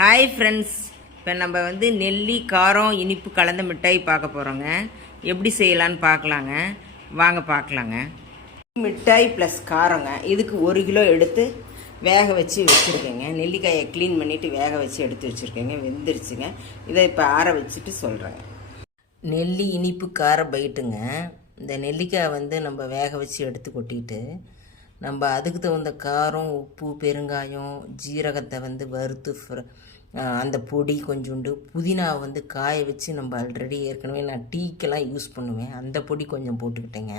Hi friends, இப்போ நம்ம வந்து நெல்லி காரம் இனிப்பு கலந்த மிட்டாய் பார்க்க போகிறோங்க. எப்படி செய்யலான்னு பார்க்கலாங்க. வாங்க பார்க்கலாங்க. மிட்டாய் ப்ளஸ் காரங்க. இதுக்கு 1 கிலோ எடுத்து வேக வச்சு வச்சுருக்கேங்க. நெல்லிக்காயை க்ளீன் பண்ணிவிட்டு வேக வச்சு எடுத்து வச்சுருக்கேங்க. வெந்துருச்சுங்க. இதை இப்போ ஆற வச்சுட்டு சொல்கிறேங்க. நெல்லி இனிப்பு கார பைட்டுங்க. இந்த நெல்லிக்காய் வந்து நம்ம வேக வச்சு எடுத்து கொட்டிட்டு நம்ம அதுக்கு தகுந்த காரம், உப்பு, பெருங்காயம், ஜீரகத்தை வந்து வறுத்து அந்த பொடி கொஞ்சோண்டு, புதினாவை வந்து காய வச்சு நம்ம ஆல்ரெடி ஏற்கனவே நான் டீக்கெல்லாம் யூஸ் பண்ணுவேன், அந்த பொடி கொஞ்சம் போட்டுக்கிட்டேங்க.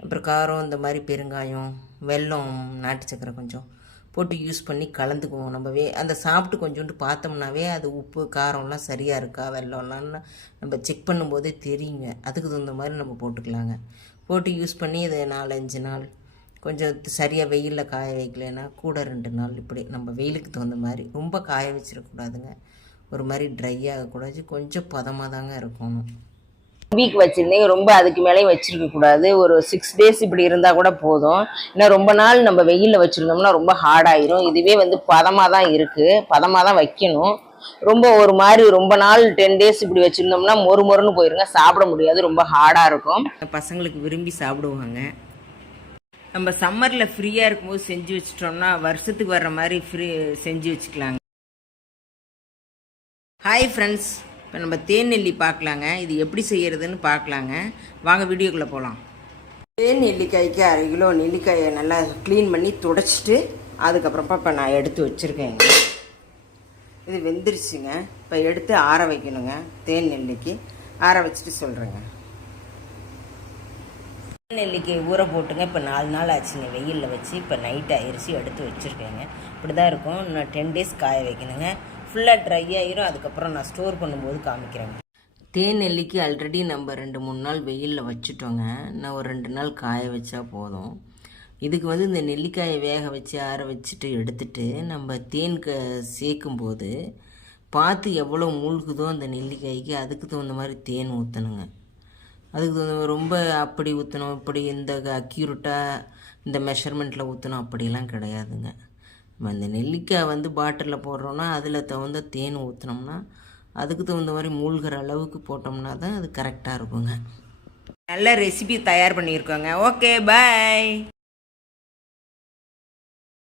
அப்புறம் காரம், இந்த மாதிரி பெருங்காயம், வெல்லம், நாட்டு சக்கரை கொஞ்சம் போட்டு யூஸ் பண்ணி கலந்துக்குவோம். நம்ம அந்த சாப்பிட்டு கொஞ்சோண்டு பார்த்தோம்னாவே அது உப்பு காரம்லாம் சரியாக இருக்கா, வெல்லம்லான்னு நம்ம செக் பண்ணும்போதே தெரியுங்க. அதுக்கு தகுந்த மாதிரி நம்ம போட்டுக்கலாங்க. போட்டு யூஸ் பண்ணி இதை 4-5 நாள் கொஞ்சம் சரியாக வெயிலில் காய வைக்கலைன்னா கூட 2 நாள் இப்படி நம்ம வெயிலுக்கு தகுந்த மாதிரி. ரொம்ப காய வச்சிடக்கூடாதுங்க. ஒரு மாதிரி ட்ரை ஆகக்கூடாது. கொஞ்சம் பதமாக தாங்க இருக்கணும். வீக் வச்சுருந்தேன், ரொம்ப அதுக்கு மேலேயும் வச்சுருக்கக்கூடாது. ஒரு 6 days இப்படி இருந்தால் கூட போதும். ஏன்னா ரொம்ப நாள் நம்ம வெயிலில் வச்சுருந்தோம்னா ரொம்ப ஹார்டாயிரும். இதுவே வந்து பதமாக தான் இருக்குது, பதமாக தான் வைக்கணும். ரொம்ப ஒரு மாதிரி ரொம்ப நாள் 10 days இப்படி வச்சுருந்தோம்னா மொறுன்னு போயிருங்க, சாப்பிட முடியாது, ரொம்ப ஹார்டாக இருக்கும். பசங்களுக்கு விரும்பி சாப்பிடுவாங்க. நம்ம சம்மரில் ஃப்ரீயாக இருக்கும்போது செஞ்சு வச்சிட்டோம்னா வருஷத்துக்கு வர்ற மாதிரி செஞ்சு வச்சுக்கலாங்க. ஹாய் ஃப்ரெண்ட்ஸ், இப்போ நம்ம தேன் நெல்லி பார்க்கலாங்க. இது எப்படி செய்கிறதுன்னு பார்க்கலாங்க. வாங்க வீடியோக்குள்ளே போகலாம். தேன் நெல்லிக்காய்க்கு 1/2 கிலோ நெல்லிக்காயை நல்லா க்ளீன் பண்ணி துடைச்சிட்டு அதுக்கப்புறப்பா இப்போ நான் எடுத்து வச்சுருக்கேங்க. இது வெந்துருச்சுங்க. இப்போ எடுத்து ஆற வைக்கணுங்க. தேன் நெல்லிக்கு ஆற வச்சுட்டு சொல்கிறேங்க. நெல்லிக்காய் ஊற போட்டுங்க. இப்போ 4 நாள் ஆச்சுங்க வெயிலில் வச்சு. இப்போ நைட் ஆயிடுச்சு, எடுத்து வச்சுருக்கேங்க. இப்படி தான் இருக்கும். நான் 10 days காய வைக்கணுங்க. ஃபுல்லாக ட்ரை ஆகிரும். அதுக்கப்புறம் நான் ஸ்டோர் பண்ணும்போது காமிக்கிறேங்க. தேன் நெல்லிக்கு ஆல்ரெடி நம்ம 2-3 நாள் வெயிலில் வச்சுட்டோங்க. நான் ஒரு 2 நாள் காய வச்சா போதும். இதுக்கு வந்து இந்த நெல்லிக்காயை வேக வச்சு ஆற வச்சுட்டு எடுத்துட்டு நம்ம தேனுக்கு சேர்க்கும்போது பார்த்து எவ்வளோ மூழ்குதோ அந்த நெல்லிக்காய்க்கு அதுக்கு தகுந்த மாதிரி தேன் ஊற்றணுங்க. அதுக்கு ரொம்ப அப்படி ஊற்றணும், இப்படி இந்த அக்யூரேட்டாக இந்த மெஷர்மெண்ட்டில் ஊற்றணும் அப்படிலாம் கிடையாதுங்க. நம்ம இந்த நெல்லிக்காய் வந்து பாட்டிலில் போடுறோன்னா அதில் தகுந்த தேன் ஊற்றினோம்னா அதுக்கு தகுந்த மாதிரி மூழ்கிற அளவுக்கு போட்டோம்னா தான் அது கரெக்டாக இருக்குங்க. நல்ல ரெசிபி தயார் பண்ணியிருக்கோங்க. ஓகே, பாய்.